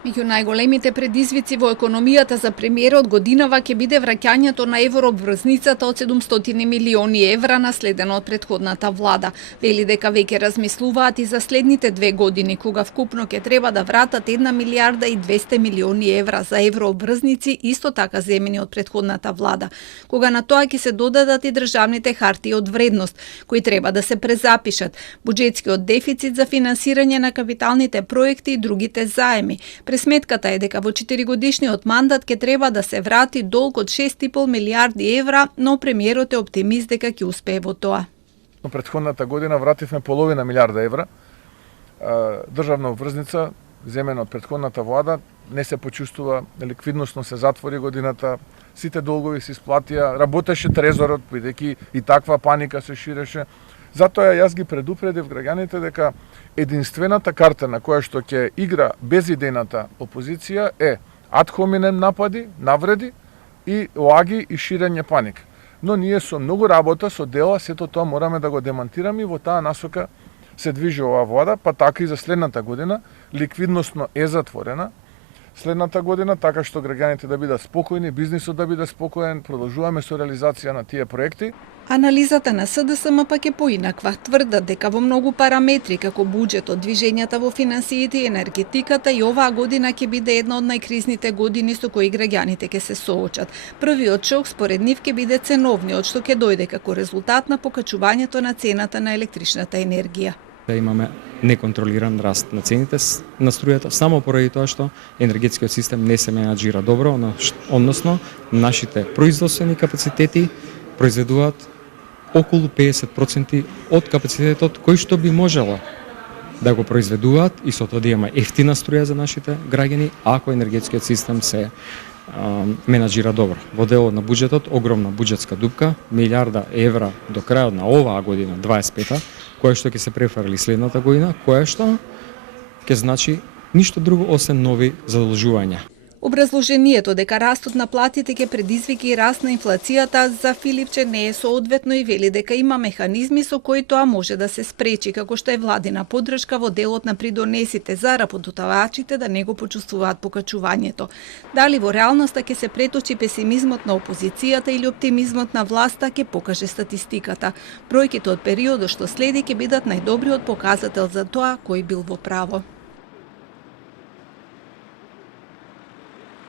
Меѓу најголемите предизвици во економијата за премиерот годинава ќе биде враќањето на еврообврзницата од 700 милиони евра наследено од претходната влада. Вели дека веќе размислуваат и за следните 2 години, кога вкупно ќе треба да вратат 1 милиарда и 200 милиони евра за еврообврзници, исто така земени од претходната влада. Кога на тоа ќе се додадат и државните хартии од вредност, кои треба да се презапишат, буџетскиот дефицит за финансирање на капиталните проекти и другите заеми. Пресметката е дека во 4-годишниот мандат ќе треба да се врати долг од 6,5 милиарди евра, но премиерот е оптимист дека ќе успее во тоа. Во претходната година вративме половина милиарда евра. Државна обврзница, земена од претходната влада, не се почувствува, ликвидносно се затвори годината, сите долгови се исплатија, работеше трезорот, бидејќи и таква паника се ширеше. Затоа јас ги предупредив граѓаните дека единствената карта на која што ќе игра безидејната опозиција е ад хоминем напади, навреди и лаги и ширење паника. Но ние со многу работа, со дела, сето тоа мораме да го демонтираме и во таа насока се движи оваа влада, па така и за следната година. Ликвидносно е затворена. Следната година, така што граѓаните да бидат спокојни, бизнисот да биде спокоен, продолжуваме со реализација на тие проекти. Анализата на СДСМ пак е поинаква. Тврдат дека во многу параметри, како буџетот, движењата во финансиите и енергетиката, и оваа година ќе биде една од најкризните години со кои граѓаните ќе се соочат. Првиот шок според нив ќе биде ценовниот, што ќе дојде како резултат на покачувањето на цената на електричната енергија. Да имаме неконтролиран раст на цените на струјата, само поради тоа што енергетскиот систем не се менаџира добро, односно нашите производствени капацитети произведуваат околу 50% од капацитетот кој што би можела да го произведуваат и со тоа да има ефтина струја за нашите граѓани, ако енергетскиот систем се менаџира добро. Во делот на буџетот, огромна буџетска дупка, милиарда евра до крајот на оваа година, 25-та, која што ќе се префарли следната година, која што ќе значи ништо друго освен нови задолжувања. Образложението дека растот на платите ќе предизвика и раст на инфлацијата за Филипче не е соодветно и вели дека има механизми со кои тоа може да се спречи, како што е владина поддршка во делот на придонесите за работодавачите да не го почувствуваат покачувањето. Дали во реалноста ќе се преточи песимизмот на опозицијата или оптимизмот на власта ќе покаже статистиката. Бројките од периодот што следи ќе бидат најдобриот показател за тоа кој бил во право.